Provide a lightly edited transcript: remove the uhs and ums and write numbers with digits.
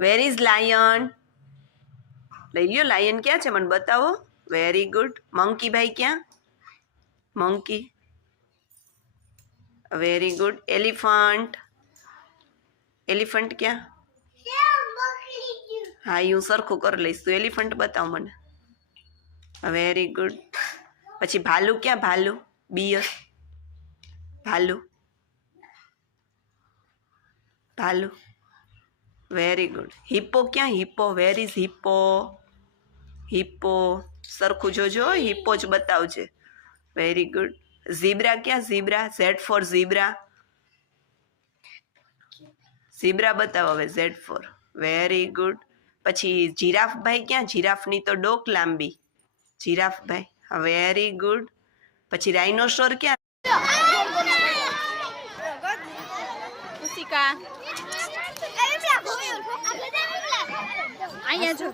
Where is lion? લઈ લ્યો, lion ક્યાં છે મને બતાવો. Very good. મંકી ભાઈ ક્યાં? Monkey. Very good. Elephant? Elephant ક્યાં? હા, હું સરખું કરી લઈશ. તું એલિફન્ટ બતાવ મને. Very good. પછી ભાલુ ક્યાં? ભાલુ? બિયર? ભાલુ? ભાલુ. Very good. હિપ્પો ક્યાં? Hippo. Where is hippo? Hippo. સરખું જોજો, હિપ્પો જ બતાવજે. Very good. ઝીબ્રા ક્યાં? Zebra. Z for zebra. Zebra બતાવો હવે. Z for. Very good. પછી જીરાફ ભાઈ ક્યાં? જીરાફની તો ડોક લાંબી. જીરાફ ભાઈ. Very good. પછી રાઇનોસોર ક્યાં? અહીંયા જો